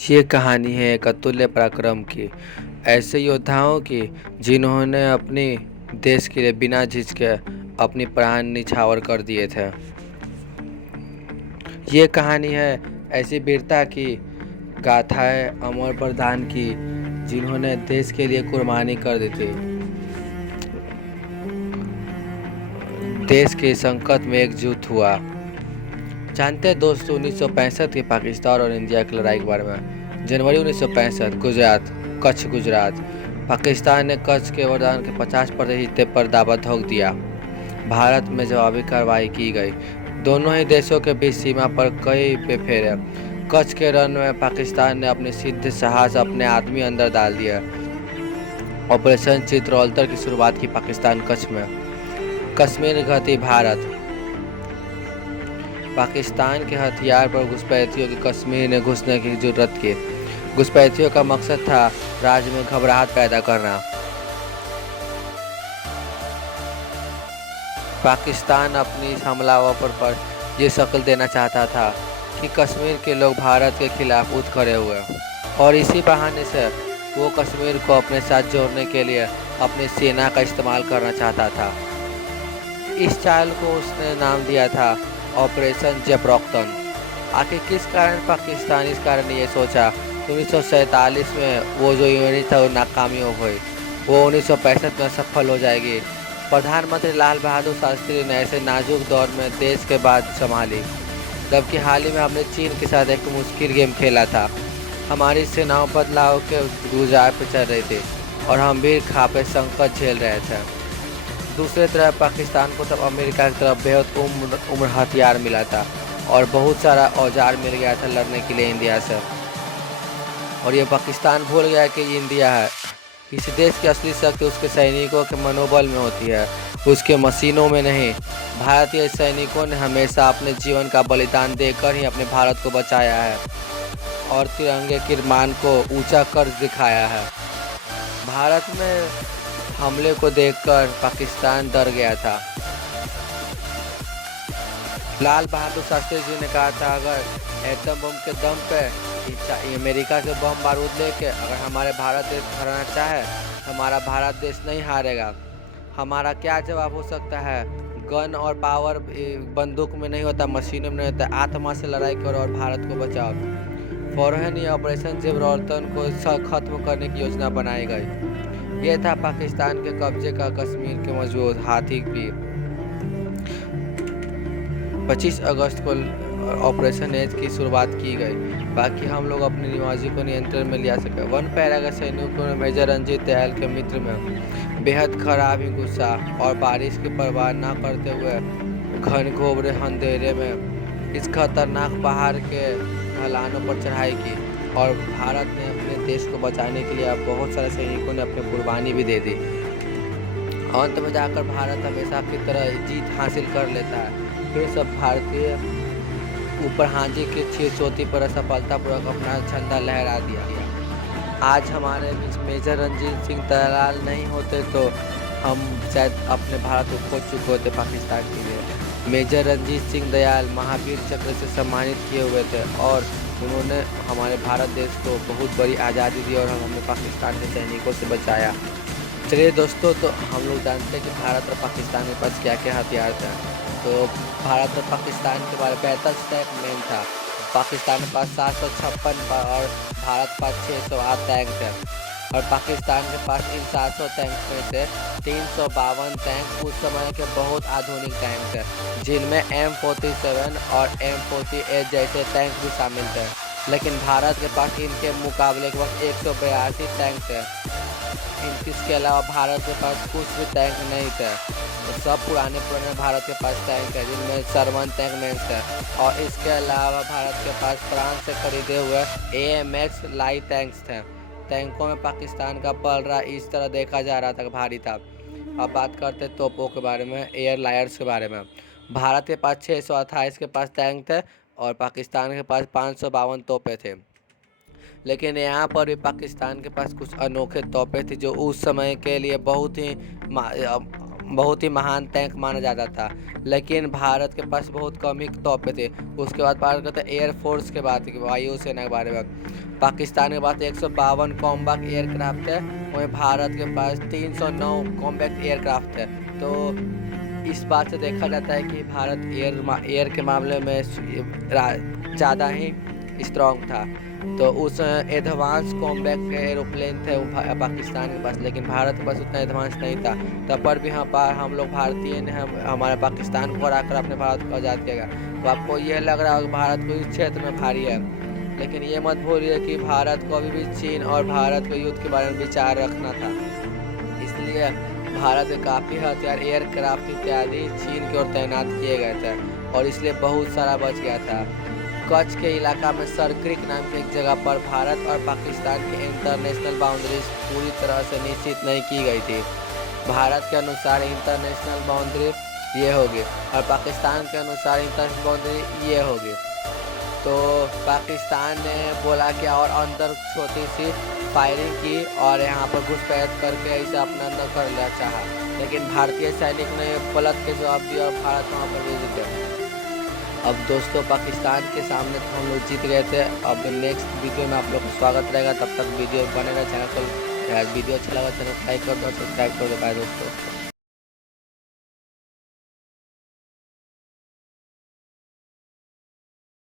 ये कहानी है एक अतुल्य पराक्रम की, ऐसे योद्धाओं की जिन्होंने अपने देश के लिए बिना झिझके अपनी प्राण निछावर कर दिए थे। ये कहानी है ऐसी वीरता की, गाथाएं अमर बलिदान की, जिन्होंने देश के लिए कुर्बानी कर दी थी। देश के संकट में एकजुट हुआ। जानते हैं दोस्तों 1965 के पाकिस्तान और इंडिया की लड़ाई के बारे में। जनवरी 1965 गुजरात, कच्छ गुजरात। पाकिस्तान ने कच्छ के वरदान के 50% हिस्से पर दावा ठोक दिया। भारत में जवाबी कार्रवाई की गई। दोनों ही देशों के बीच सीमा पर कई फेरे। कच्छ के रण में पाकिस्तान ने अपने सिद्ध साहस अपने आदमी अंदर डाल दिया। ऑपरेशन चित्रौलतर की शुरुआत की पाकिस्तान कच्छ में। कश्मीर घटी भारत। पाकिस्तान के हथियार पर घुसपैठियों की कश्मीर ने घुसने की जरूरत की। घुसपैठियों का मकसद था राज्य में घबराहट पैदा करना। पाकिस्तान अपनी हमलावर पर यह शक्ल देना चाहता था कि कश्मीर के लोग भारत के खिलाफ उठ खड़े हुए, और इसी बहाने से वो कश्मीर को अपने साथ जोड़ने के लिए अपनी सेना का इस्तेमाल करना चाहता था। इस चाल को उसने नाम दिया था ऑपरेशन जयप्रकाश। आखिर किस कारण पाकिस्तान इस कारण ये सोचा कि 1947 में वो जो यूनिट था वो नाकामी हो गई, वो 1965 में सफल हो जाएगी। प्रधानमंत्री लाल बहादुर शास्त्री ने ऐसे नाजुक दौर में देश के बाद संभाली, जबकि हाल ही में हमने चीन के साथ एक मुश्किल गेम खेला था। हमारी सेनाओं बदलाव के गुजार पर चल रही थी और हम भी खापे संकट झेल रहे थे। दूसरी तरफ पाकिस्तान को तब अमेरिका की तरफ बेहद उम्र हथियार मिला था और बहुत सारा औजार मिल गया था लड़ने के लिए इंडिया से। और ये पाकिस्तान भूल गया कि ये इंडिया है। किसी देश की असली शक्ति उसके सैनिकों के मनोबल में होती है, उसके मशीनों में नहीं। भारतीय सैनिकों ने हमेशा अपने जीवन का बलिदान देकर ही अपने भारत को बचाया है और तिरंगे के मान को ऊंचा कर दिखाया है। भारत में हमले को देखकर पाकिस्तान डर गया था। लाल बहादुर शास्त्री जी ने कहा था, अगर एटम बम के दम पे अमेरिका से बम बारूद लेके अगर हमारे भारत देश हराना चाहे तो हमारा भारत देश नहीं हारेगा। हमारा क्या जवाब हो सकता है? गन और पावर बंदूक में नहीं होता, मशीनों में नहीं होता। आत्मा से लड़ाई करो और भारत को बचाओ। फौरन ये ऑपरेशन जिब्राल्टर को खत्म करने की योजना बनाई गई। यह था पाकिस्तान के कब्जे का कश्मीर के मजबूत हाथी भी। 25 अगस्त को ऑपरेशन एज की शुरुआत की गई, बाकी हम लोग अपनी निवासी को नियंत्रण में लिया सके। वन पैरा के सैनिकों ने मेजर रंजीत दयाल के मित्र में बेहद खराब ही गुस्सा और बारिश की परवाह न करते हुए घनघोर अंधेरे में इस खतरनाक पहाड़ के ढलानों पर चढ़ाई की, और भारत ने अपने देश को बचाने के लिए बहुत सारे सैनिकों ने अपनी कुर्बानी भी दे दी। अंत में जाकर भारत हमेशा की तरह जीत हासिल कर लेता है। फिर सब भारतीय ऊपर हांजी की चोटी पर सफलतापूर्वक अपना झंडा लहरा दिया। आज हमारे बीच मेजर रंजीत सिंह दयाल नहीं होते तो हम शायद अपने भारत को खो चुके होते पाकिस्तान के लिए। मेजर रंजीत सिंह दयाल महावीर चक्र से सम्मानित किए हुए थे और उन्होंने हमारे भारत देश को बहुत बड़ी आज़ादी दी और हमें पाकिस्तान के सैनिकों से बचाया। चलिए दोस्तों, तो हम लोग जानते हैं कि भारत और पाकिस्तान के पास क्या क्या हथियार थे। तो भारत और पाकिस्तान के बारे में 45 टैंक मेन था। पाकिस्तान के पास 756 और भारत के पास 608 टैंक थे। और पाकिस्तान के पास इन 700 टैंक में से 352 टैंक उस समय के बहुत आधुनिक टैंक थे, जिनमें M47 और M48 जैसे टैंक भी शामिल थे। लेकिन भारत के पास इनके मुकाबले के पास 182 टैंक थे। इसके अलावा भारत के पास कुछ भी टैंक नहीं थे। तो सब पुराने भारत के पास टैंक है, जिनमें सरवन टैंक मेन्स है। और इसके अलावा भारत के पास फ्रांस से खरीदे हुए AMX लाइट टैंक्स थे। टैंकों में पाकिस्तान का पलड़ा इस तरह देखा जा रहा था कि भारी था। अब बात करते हैं तोपों के बारे में, एयर लायर्स के बारे में। भारत के पास 628 के पास टैंक थे और पाकिस्तान के पास 552 तोपें थे। लेकिन यहाँ पर भी पाकिस्तान के पास कुछ अनोखे तोपें थी जो उस समय के लिए बहुत ही बहुत ही महान टैंक माना जाता था, लेकिन भारत के पास बहुत कम ही तोपे थे। उसके बाद बात करते हैं एयरफोर्स के बात की, वायुसेना के बारे में। पाकिस्तान के पास 152 कॉम्बैट एयरक्राफ्ट है, वहीं भारत के पास 309 कॉम्बैट एयरक्राफ्ट है। तो इस बात से देखा जाता है कि भारत एयर के मामले में ज़्यादा ही स्ट्रॉन्ग था। तो उस एडवांस कॉम्बैट एरोप्लेन थे पाकिस्तान के पास, लेकिन भारत के पास उतना एडवांस नहीं था। तब पर भी हम लोग भारतीय ने हमारे पाकिस्तान को हराकर अपने भारत को आज़ाद किया गया। तो आपको यह लग रहा होगा कि भारत को इस क्षेत्र में भारी है, लेकिन ये मत भूलिए कि भारत को अभी भी चीन और भारत को युद्ध के बारे में विचार रखना था। इसलिए भारत में काफ़ी हथियार, एयरक्राफ्ट इत्यादि चीन की ओर तैनात किए गए थे, और इसलिए बहुत सारा बच गया था। कच्छ के इलाका में सरक्रिक नाम की एक जगह पर भारत और पाकिस्तान की इंटरनेशनल बाउंड्रीज पूरी तरह से निश्चित नहीं की गई थी। भारत के अनुसार इंटरनेशनल बाउंड्री ये होगी और पाकिस्तान के अनुसार इंटरनेशनल बाउंड्री ये होगी। तो पाकिस्तान ने बोला कि और अंदर छोटी सी फायरिंग की और यहाँ पर घुसपैठ करके इसे अपना अंदर कर लिया चाहा, लेकिन भारतीय सैनिक ने पलट के जवाब दिया और भारत वहाँ पर भेज दिया। अब दोस्तों पाकिस्तान के सामने तो हम लोग जीत गए थे। अब नेक्स्ट वीडियो में आप लोग का स्वागत रहेगा, तब तक वीडियो बने रहे चैनल को। वीडियो अच्छा लगा चैनल को लाइक कर दो, सब्सक्राइब कर दो। बाय दोस्तों।